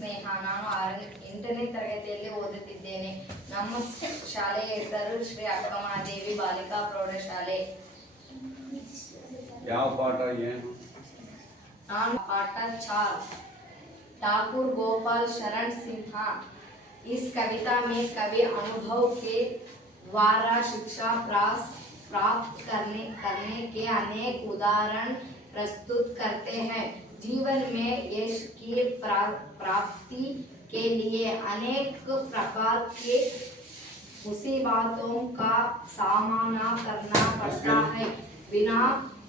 ಸ್ನೇಹ. ನಾನು 8ನೇ ತರಗತಿಯಲ್ಲಿ ಓದುತ್ತಿದ್ದೇನೆ. ನಮ್ಮ ಶಾಲೆಯ ಹೆಸರು ಶ್ರೀ ಅಕ್ಕಮಹಾದೇವಿ ಬಾಲಿಕಾ ಪ್ರೌಢಶಾಲೆ. ಯಾವ ಪಾಠ ಏನು? ನಾನು पाठ 4 ठाकुर गोपाल शरण सिन्हा। इस कविता में कवि अनुभव के द्वारा शिक्षा प्राप्त करने के अनेक उदाहरण प्रस्तुत करते हैं। जीवन में यश की प्राप्ति के लिए अनेक प्रकार के मुसीबतों का सामना करना पड़ता है। बिना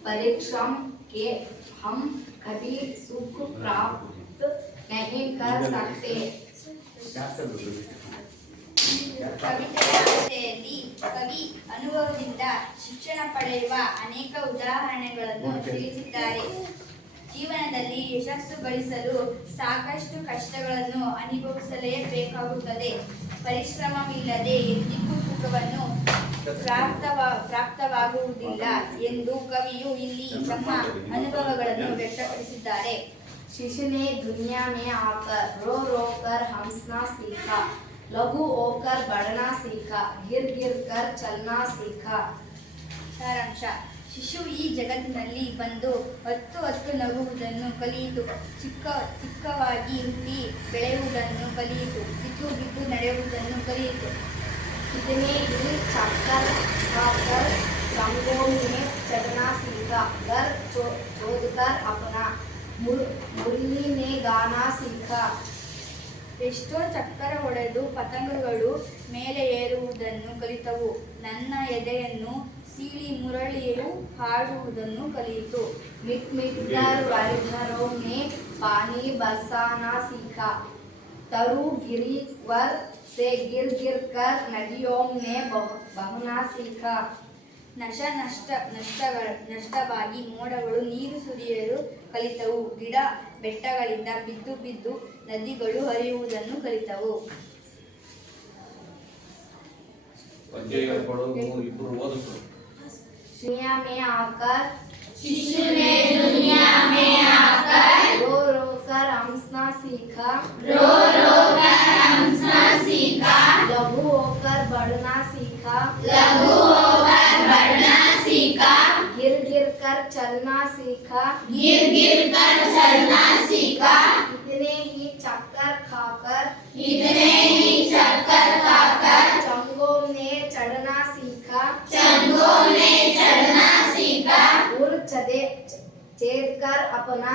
परिश्रम के हम कभी सुख प्राप्त नहीं कर सकते। ಕವಿತೆಯಲ್ಲಿ ಕವಿ ಅನುಭವದಿಂದ ಶಿಕ್ಷಣ ಪಡೆಯುವ ಅನೇಕ ಉದಾಹರಣೆಗಳನ್ನು ತಿಳಿಸಿದ್ದಾರೆ. ಜೀವನದಲ್ಲಿ ಯಶಸ್ಸು ಗಳಿಸಲು ಸಾಕಷ್ಟು ಕಷ್ಟಗಳನ್ನು ಅನುಭವಿಸಲೇಬೇಕಾಗುತ್ತದೆ. ಪರಿಶ್ರಮವಿಲ್ಲದೆ ಎಂದಿಗೂ ಸುಖವನ್ನು ಪ್ರಾಪ್ತವಾಗುವುದಿಲ್ಲ ಎಂದು ಕವಿಯು ಇಲ್ಲಿ ತಮ್ಮ ಅನುಭವಗಳನ್ನು ವ್ಯಕ್ತಪಡಿಸಿದ್ದಾರೆ. शिशु ने दुनिया में आकर रो रो कर हंसना सीखा, लघु होकर बढ़ना सीखा, गिर गिर कर चलना सीखा। ಸಾರಾಂಶ: ಶಿಶು ಈ ಜಗತ್ತಿನಲ್ಲಿ ಬಂದು ಹತ್ತು ನಗುವುದನ್ನು ಕಲಿಯಿತು, ಚಿಕ್ಕವಾಗಿ ಹುಟ್ಟಿ ಬೆಳೆಯುವುದನ್ನು ಕಲಿಯಿತು, ಬಿದ್ದು ಬಿದ್ದು ನಡೆಯುವುದನ್ನು ಕಲಿಯಿತು. कितने ही चक्कर खाकर संगों में चढ़ना सीखा, घर छोड़कर अपना मुरली ने गाना सीखा। ಎಷ್ಟೋ ಚಕ್ಕರ ಹೊಡೆದು ಪತಂಗಗಳು ಮೇಲೆ ಏರುವುದನ್ನು ಕಲಿತವು, ನನ್ನ ಎದೆಯನ್ನು ಸೀಳಿ ಮುರಳಿಯು ಹಾಡುವುದನ್ನು ಕಲಿಯಿತು. मिट मिट कर वारिधरों ने पानी बरसाना सीखा, तरु गिरिवर से गिर गिर कर नदियों ने बहना सीखा। ನಷ್ಟವಾಗಿ ಮೋಡಗಳು ನೀರು ಸುರಿಯಲು ಕಲಿತವು, ಗಿಡ ಬೆಟ್ಟಗಳಿಂದ ಬಿದ್ದು ಬಿದ್ದು ನದಿಗಳು ಹರಿಯುವುದನ್ನು ಕಲಿತವು. दुनिया में आकर शिशु ने दुनिया में आकर रो रो कर हंसना सीखा, रो रो कर हंसना सीखा, लघु होकर बढ़ना सीखा, लघु होकर बढ़ना सीखा, गिर गिर कर चलना सीखा, गिर गिर कर चलना सीखा, इतने ही चक्कर खाकर चंगों में चढ़ना सीखा, चंगों में चढ़ना सीखा, उड़ चढ़ कर अपना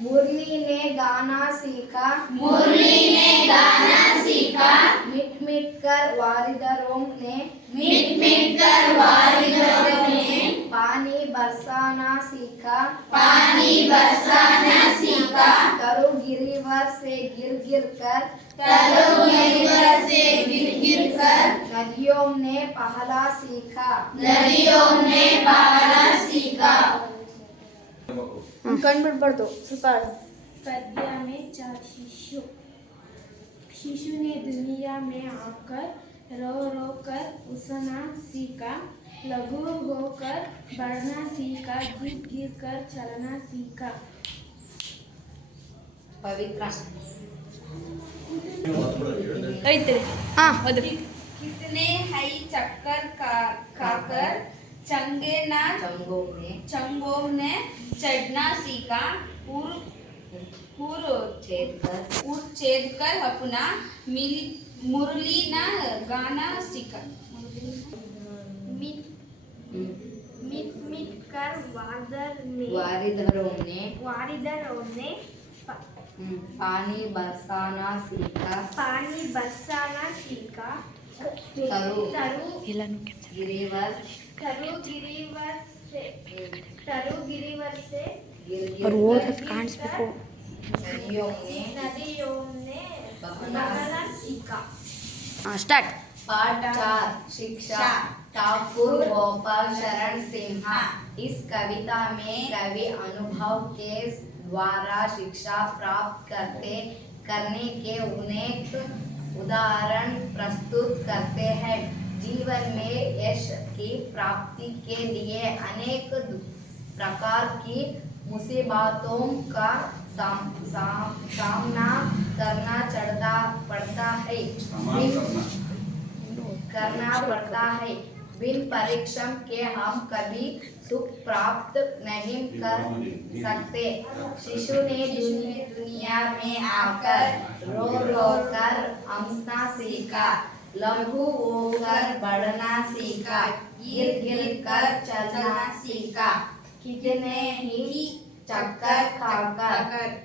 मुरली ने गाना सीखा, मुरली ने गाना सीखा, मिट मिट कर वारिधरों ने पानी बरसाना सीखा, पानी बरसाना सीखा, तरु गिरिवर से गिर गिर कर नदियों ने पहला सीखा। नदियों ने पहला सीखा. कंड्बिडबार्ದು ಸ್ವಲ್ಪ पद्य में 4 शिशु ने दुनिया में आकर रो रो कर हंसना सीखा, लघु होकर बढ़ना सीखा, गिर गिर कर चलना सीखा. पवित्र कितने हई चक्कर खाकर चंगों ने चढ़ना सीखा, छेद कर अपना मुरली न गाना सीखा. मिट मिट कर वारिधरों ने पानी बरसाना सीखा, तरु गिरिवर से और वो नदियों ने बहना सीखा. स्टार्ट. पाठ 4 शिक्षा. ठाकुर गोपाल शरण सिन्हा. इस कविता में कवि अनुभव के द्वारा शिक्षा प्राप्त करने के अनेक उदाहरण प्रस्तुत करते हैं। जीवन में यश की प्राप्ति के लिए अनेक प्रकार की मुसीबतों का सामना करना पड़ता है बिन परिश्रम के हम कभी सुख प्राप्त नहीं कर सकते। शिशु ने दुनिया में आकर रो रो कर हंसना सीखा, लघु होकर बढ़ना सीखा, गिर गिर कर चलना सीखा, कितने ही चक्कर खाकर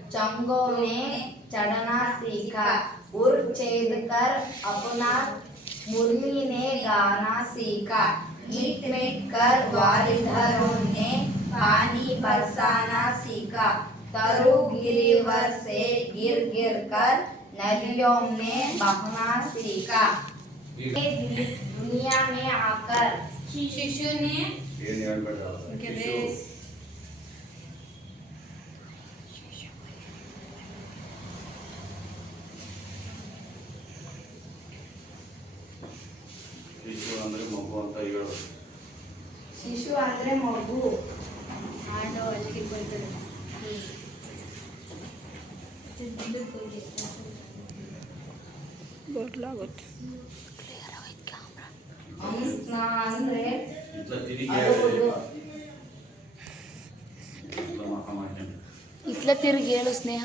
चंगों में चढ़ना सीखा, उर छेद कर अपना मुरली ने गाना सीखा, मिट मिट कर वारिधरों ने पानी बरसाना सीखा, तरु गिरिवर से गिर गिर कर नदियों में बहना सीखा। दुनिया में आकर शिशु ने ಶಿಶು ಅಂದ್ರೆ ಮಗು ಅಂತ ಹೇಳೋದು. ಶಿಶು ಅಂದ್ರೆ ಮಗು. ಹಂಸ ಅಂದ್ರೆ ಇಟ್ಲ ತಿರುಗಿ ಅಳುವುದು. ಇತ್ಲ ತಿರುಗಿ ಹೇಳು ಸ್ನೇಹ.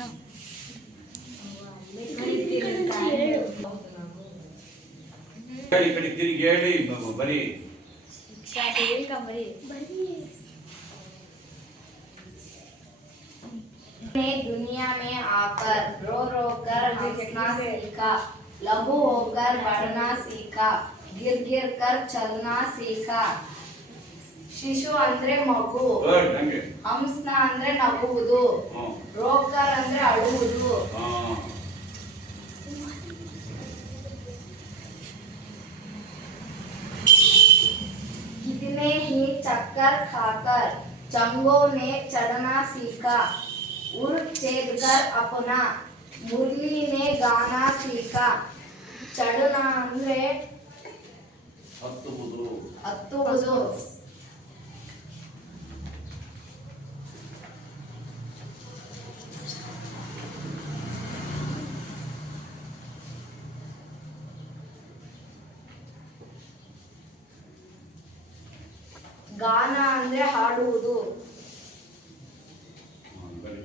ಈ ಕಡೆ ತಿರುಗಿ ಹೇಳಿ ಬರೀ दुनिया में आकर रो रो कर हंसना सीखा, लघु होकर बढ़ना सीखा, गिर गिर कर चलना सीखा। ಶಿಶು ಅಂದ್ರೆ ಮಗು, ಗುಡ್ ಹಂಗೆ ಹಂಸನ ಅಂದ್ರೆ ನಗುವುದು, ರೋಕರ್ ಅಂದ್ರೆ ಅಳುವುದು, कितने ही चक्कर खाकर चंगों ने चढ़ना सीखा, उर छेद कर अपना मुरली ने गाना सीखा। चढ़ना ಅಂದ್ರೆ ಹತ್ತುವುದು. ಗಾನ ಅಂದ್ರೆ ಹಾಡುವುದು. ಬರೀ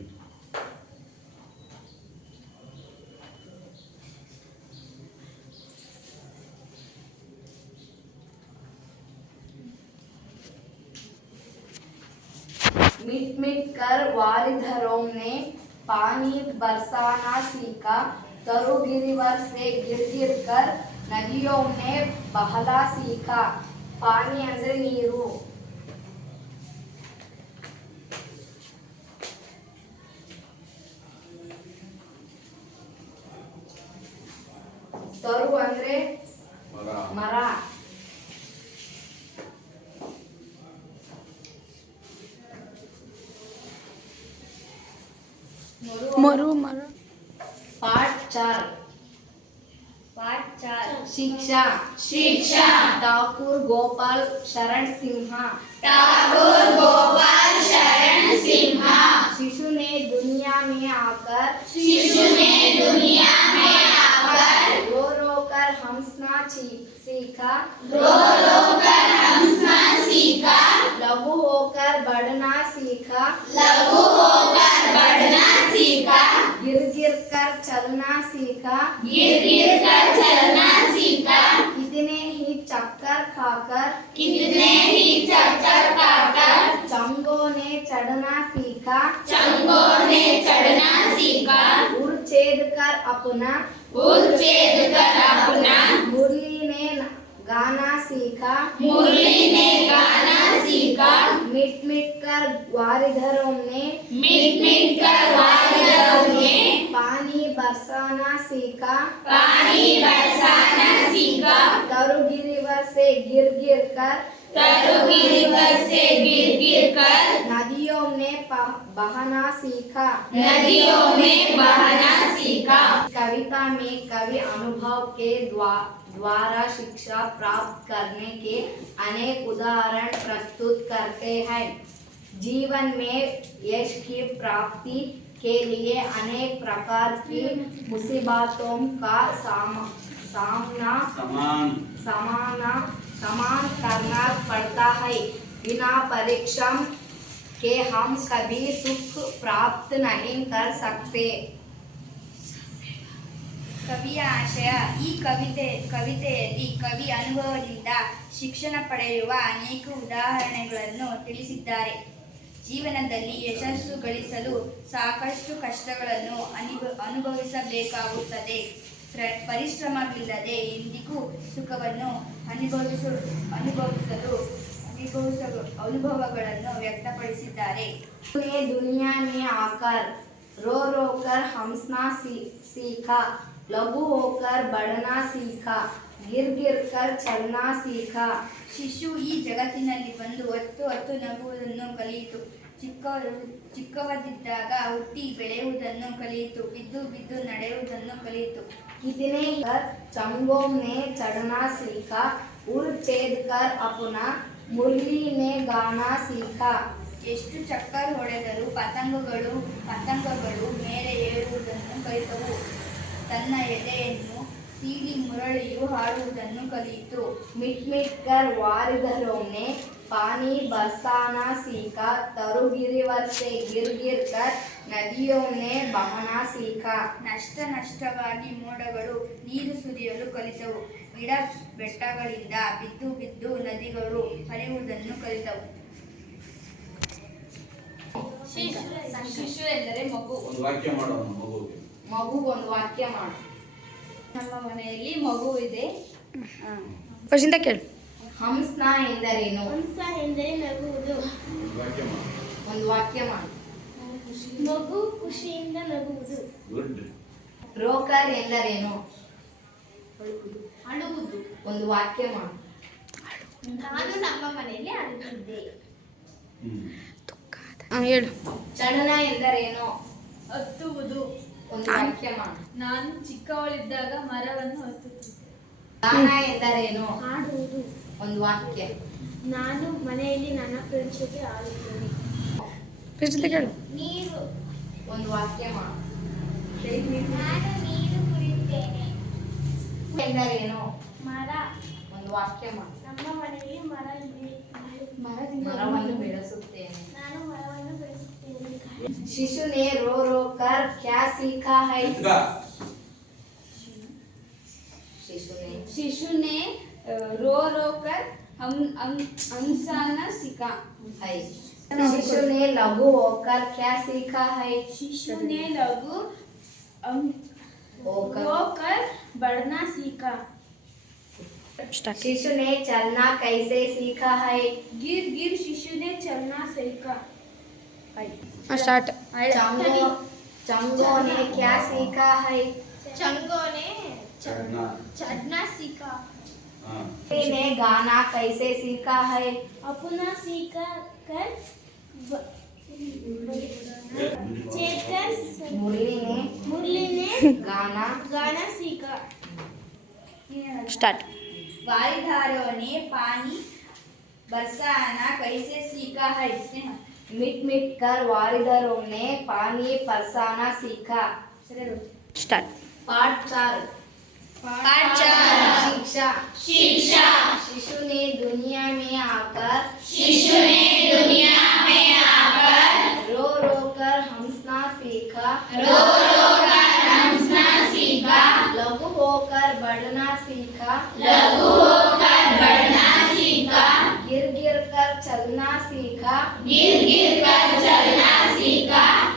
मिट मिट कर वारिधरों ने पानी बरसाना सीखा, तरु गिरिवर से गिर गिर कर नदियों में बहला सीखा। पानी ಅಂದ್ರೆ ನೀರು. ತರು ಅಂದ್ರೆ ಮರ. ಮರು ಮರ पाठ 4 शिक्षा ठाकुर गोपाल शरण सिन्हा। शिशु ने दुनिया में आकर रो रो कर हंसना सीखा, लघु होकर बढ़ना सीखा, गिर गिर कर चलना सीखा, कितने ही चक्कर खाकर चंगों ने चढ़ना सीखा, उर छेद कर अपना मुरली ने गाना सीखा, मिट मिट कर वारिधरों ने पानी बरसाना सीखा, तरु गिरिवर से गिर गिर कर नदियों में बहना सीखा। कविता में कवि अनुभव के द्वारा शिक्षा प्राप्त करने के अनेक उदाहरण प्रस्तुत करते हैं। जीवन में यश की प्राप्ति के लिए अनेक प्रकार की मुसीबतों का सामना समान करना पड़ता है। बिना परिश्रम के हम कभी सुख प्राप्त नहीं कर सकते। ಕವಿಯ ಆಶಯ. ಈ ಕವಿತೆಯಲ್ಲಿ ಕವಿ ಅನುಭವದಿಂದ ಶಿಕ್ಷಣ ಪಡೆಯುವ ಅನೇಕ ಉದಾಹರಣೆಗಳನ್ನು ತಿಳಿಸಿದ್ದಾರೆ. ಜೀವನದಲ್ಲಿ ಯಶಸ್ಸು ಗಳಿಸಲು ಸಾಕಷ್ಟು ಕಷ್ಟಗಳನ್ನು ಅನುಭವಿಸಬೇಕಾಗುತ್ತದೆ. ಪರಿಶ್ರಮವಿಲ್ಲದೆ ಎಂದಿಗೂ ಸುಖವನ್ನು ಅನುಭವಗಳನ್ನು ವ್ಯಕ್ತಪಡಿಸಿದ್ದಾರೆ. दुनिया में आकर रो रो कर हंसना सीखा, लघु होकर बढ़ना सीखा, गिर गिर कर चलना सीखा. ಶಿಶು ಈ ಜಗತ್ತಿನಲ್ಲಿ ಬಂದು ಹೊತ್ತು ನಗುವುದನ್ನು ಕಲಿಯಿತು. ಚಿಕ್ಕವದಿದ್ದಾಗ ಹುಟ್ಟಿ ಬೆಳೆಯುವುದನ್ನು ಕಲಿಯಿತು. ಬಿದ್ದು ಬಿದ್ದು ನಡೆಯುವುದನ್ನು ಕಲಿಯಿತು. कितने कर चंगों में चढ़ना सीखा, उड़ छेद कर अपना मुरली में गाना सीखा. ಎಷ್ಟು ಚಕ್ಕರ್ ಹೊಡೆದರೂ ಪತಂಗಗಳು ಮೇಲೆ ಏರುವುದನ್ನು ಕಲಿತವು. ತನ್ನ ಎದೆಯನ್ನು ಸೀಳಿ ಮುರಳಿಯು ಹಾಡುವುದನ್ನು ಕಲಿಯಿತು. मिट मिट कर वारिधरों ने पानी बरसाना सीखा, तरु गिरिवर से गिर गिर कर नदियों ने बहना सीखा. ನಷ್ಟವಾಗಿ ಮೋಡಗಳು ನೀರು ಸುರಿಯಲು ಕಲಿತವು. ಗಿಡ ಬೆಟ್ಟಗಳಿಂದ ಬಿದ್ದು ಬಿದ್ದು ನದಿಗಳು ಹರಿಯುವುದನ್ನು ಕಲಿತವು. ಶಿಶು ಎಂದರೆ ಮಗು. ಒಂದು ವಾಕ್ಯ ಮಾಡೋಣ ಮಗುವಿಗೆ. ಮಗು ಒಂದು ವಾಕ್ಯ ಮಾಡು. ನಮ್ಮ ಮನೆಯಲ್ಲಿ ಮಗು ಇದೆ. ವರ್ಷದಿಂದ ಕೇಳು. ಹಂಸನ ಎಂದರೇನು? ಹಂಸ ಎಂದರೆ ನಗುವುದು. ಒಂದು ವಾಕ್ಯ ಮಾಡು. ಒಂದು ವಾಕ್ಯ ಮಾಡು. ಮಗು ಖುಷಿಯಿಂದ ನಗುವುದು. ಗುಡ್. ರೋಕರ್ ಎಂದರೇನು? ಅಳುವುದು. ಒಂದು ವಾಕ್ಯ ಮಾಡು. ನಾನು ನಮ್ಮ ಮನೆಯಲ್ಲಿ ಅಳುತ್ತಿದ್ದೆ. ಹೇಳು. ಚಡನ ಎಂದರೇನು? ಹತ್ತುವುದು. ಒಂದು ವಾಕ್ಯ ಮಾಡು. ನಾನು ಚಿಕ್ಕವಳಿದ್ದಾಗ ಮರವನ್ನು ಹತ್ತುತ್ತಿದ್ದೆ. ಗಾನ ಎಂದರೇನು? ಹಾಡುವುದು. ಒಂದು ವಾಕ್ಯ. ನಾನು ಮನೆಯಲ್ಲಿ ನನ್ನ ಫ್ರೆಂಡ್ಸ್ ಜೊತೆ ಆಡುತ್ತೇನೆ. ವರ್ಷದಿಂದ ಕೇಳು. ನೀರು. ಒಂದು ವಾಕ್ಯ ಮಾಡು. ನಾನು ನೀರು ಕುಡಿಯುತ್ತೇನೆ. ಎಂದರೇನು? ಮರ. ಒಂದು ವಾಕ್ಯ ಮಾಡು. ನಮ್ಮ ಮನೆಯಲ್ಲಿ ಮರ ಇದೆ. ಮರವನ್ನು ಬೆಳೆಸುತ್ತೇನೆ. ನಾನು ಮರವನ್ನು ಬೆಳೆಸುತ್ತೇನೆ. शिशु ने रो रो कर क्या सीखा है? शिशु ने रो रो कर हंसाना सीखा है. शिशु ने लघु होकर क्या सीखा है? शिशु ने लघु होकर बढ़ना सीखा. शिशु ने चलना कैसे सीखा है? गिर गिर शिशु ने चलना सीखा. ಸ್ಟಾರ್ಟ್. चंगों ने क्या सीखा है? चंगों ने चढ़ना. चढ़ना सीखा. मुरली ने गाना कैसे सीखा है? अपना सीखा कर चेकर मुरली ने गाना गाना सीखा. ಸ್ಟಾರ್ಟ್. वारिधारों ने पानी बरसाना कैसे सीखा है? मिट मिट कर वारिधरों ने पानी बरसाना सीखा. ಸ್ಟಾರ್ಟ್. पाठ 4. शिक्षा. शिशु ने दुनिया में आकर रो रो कर हंसना सीखा, लघु होकर बढ़ना सीखा, गिर गिर कर चलना सीखा,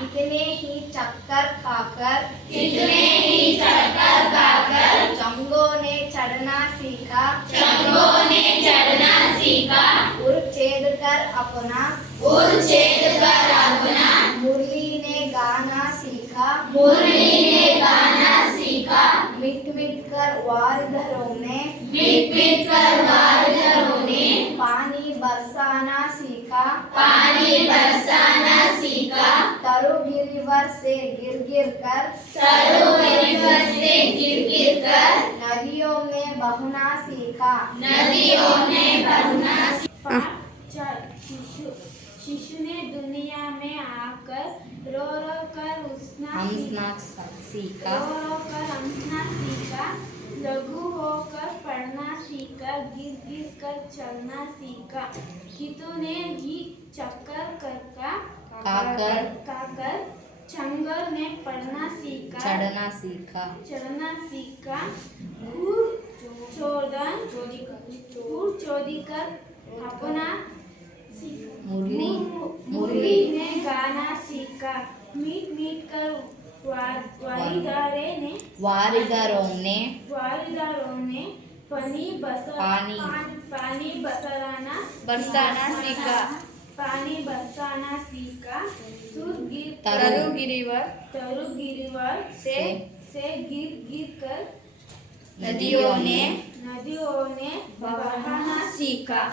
कितने ही चक्कर खाकर चंगों ने चढ़ना सीखा, उड़ छेद कर अपना मुरली ने गाना सीखा, मिट मिट कर वारिधरों ने पानी बरसाना सीखा, तरु गिरिवर से गिर गिर कर नदियों में बहना सीखा. चार शिशु शिशु ने दुनिया में आकर रो रो कर हंसना सीखा रो रो कर हंसना सीखा, लघु होकर पढ़ना सीखा, गिर गिर कर चलना सीखा। कितु ने घी चक्कर काकर चंगर ने पढ़ना सीखा, चढ़ना सीखा घूर चोदी कर अपना मुरली ने गाना सीखा, मीट मीट कर वारिदारों ने पानी बरसाना सीखा, तरु गिरिवर से गिर गिर कर नदियों ने बहाना सीखा।